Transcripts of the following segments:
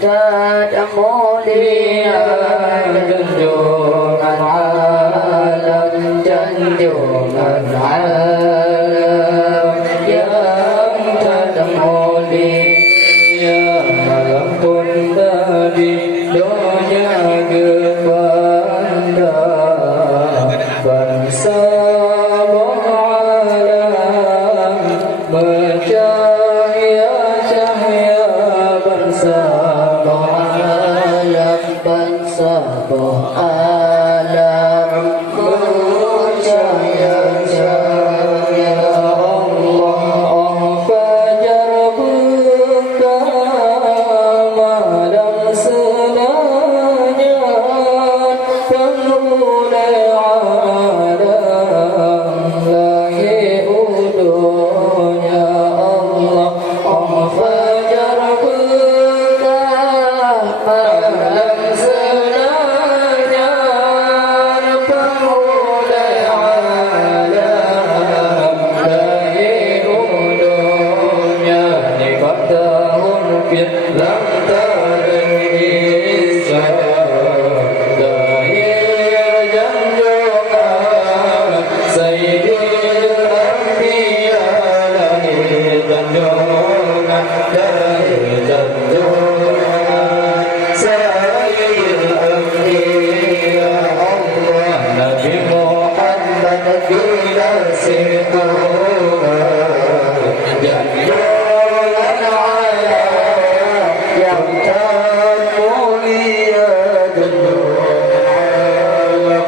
tak mulia junjungan alam, junjungan alam yang tak mulia walaupun dari dunia kepada bangsa alam bercahaya cahaya bangsa alam, bangsa alam bercahaya cahaya Allah fajar buka malam senanya penghuni alam lahir udunya Allah fajar buka malam senanya penghuni alam lahir udunya nikmat tahun lam terisa lahir junjungan Sayyidil Anbiya lahir junjungan Sayyidil Anbiya Allah Nabi Muhammad bila junjungan alam yang termulia junjungan alam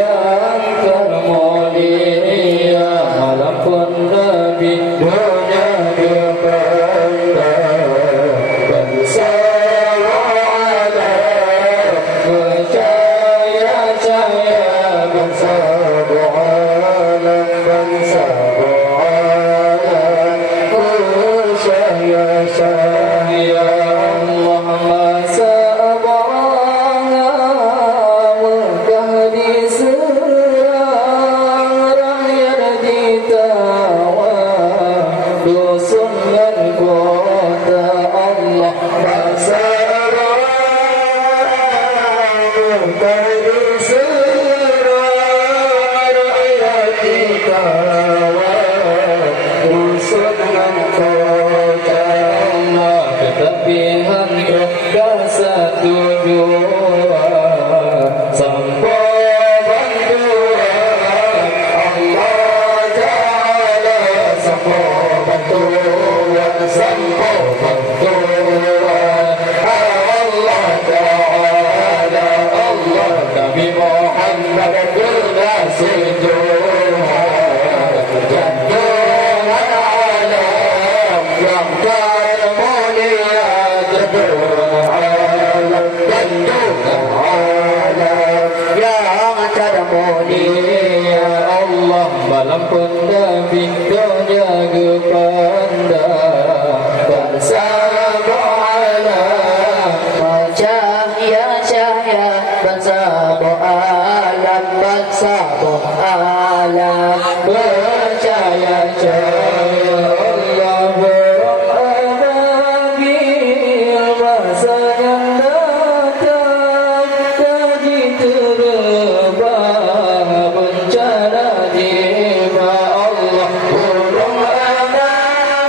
yang termulia walaupun Nabi dunia kepada bangsa alam percaya cahaya bangsa alam, bangsa alam percaya cahaya Allah masa Abraham Mekah diserang rakyat ditawan dusun dan kota Allah masa Abraham Mekah diserang rakyat ditawan dusun dan kota Allah ketapihan berkasa tujuan sampai bantuan Allah Ta'ala sampai bantuan Allah Ta'ala Allah Nabi Muhammad bernasib junjungan alam yang termulia junjungan alam yang termulia Allah malam pun Nabi dunia kepada bangsa alam cahaya cahaya bangsa alam, bangsa alam bercahaya cahaya Allah berakhir masa yang datang kaji terbang bencana jiwa Allah burung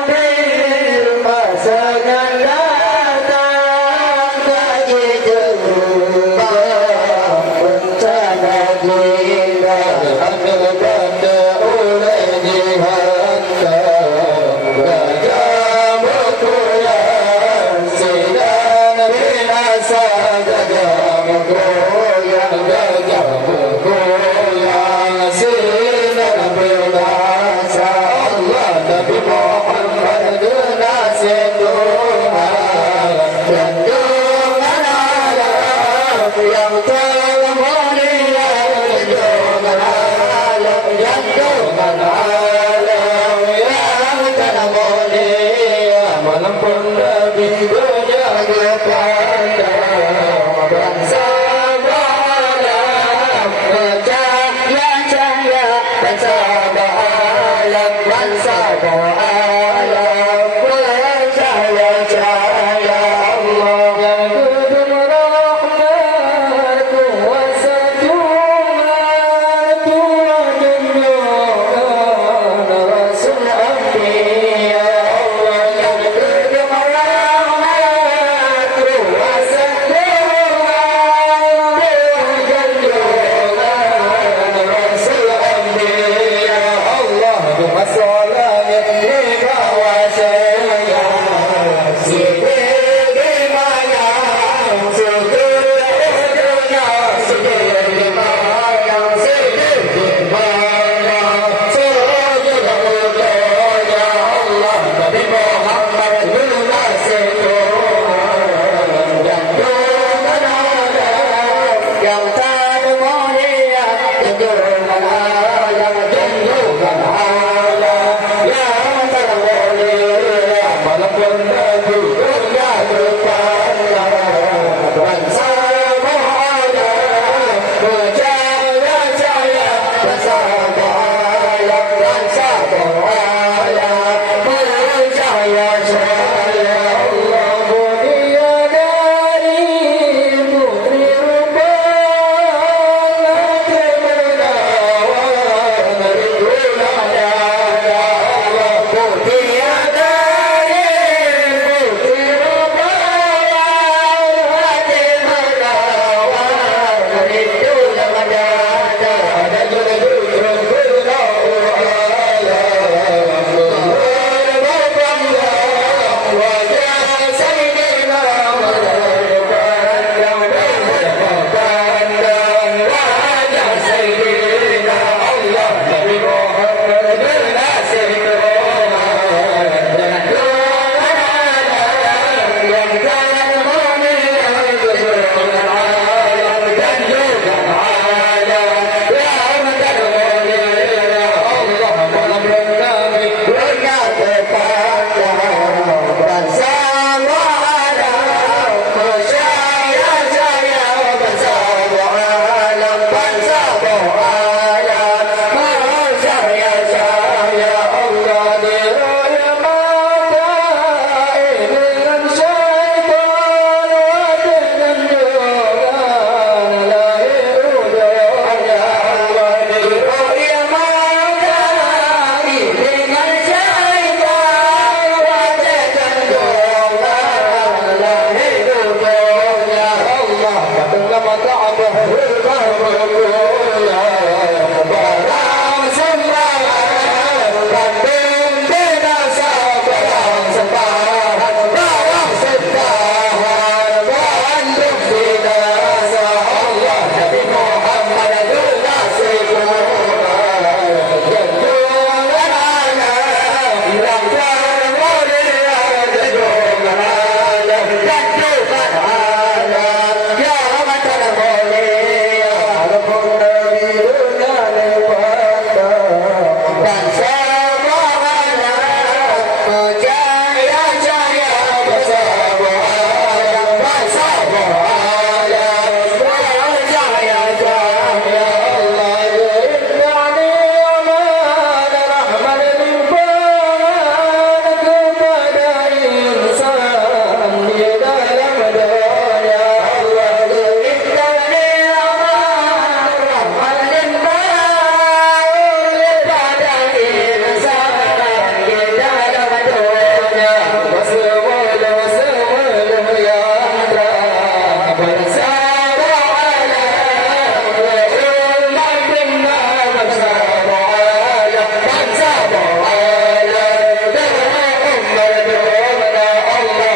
akhir masa yang datang kaji terbang bencana jiwa ada oleh jihad gajah bergoyang sedang binasa gajah bergoyang sedang binasa Allah Nabi Muhammad bernasib Tuhan junjungan alam yang termulia junjungan alam junjungan alam yang termulia malam pun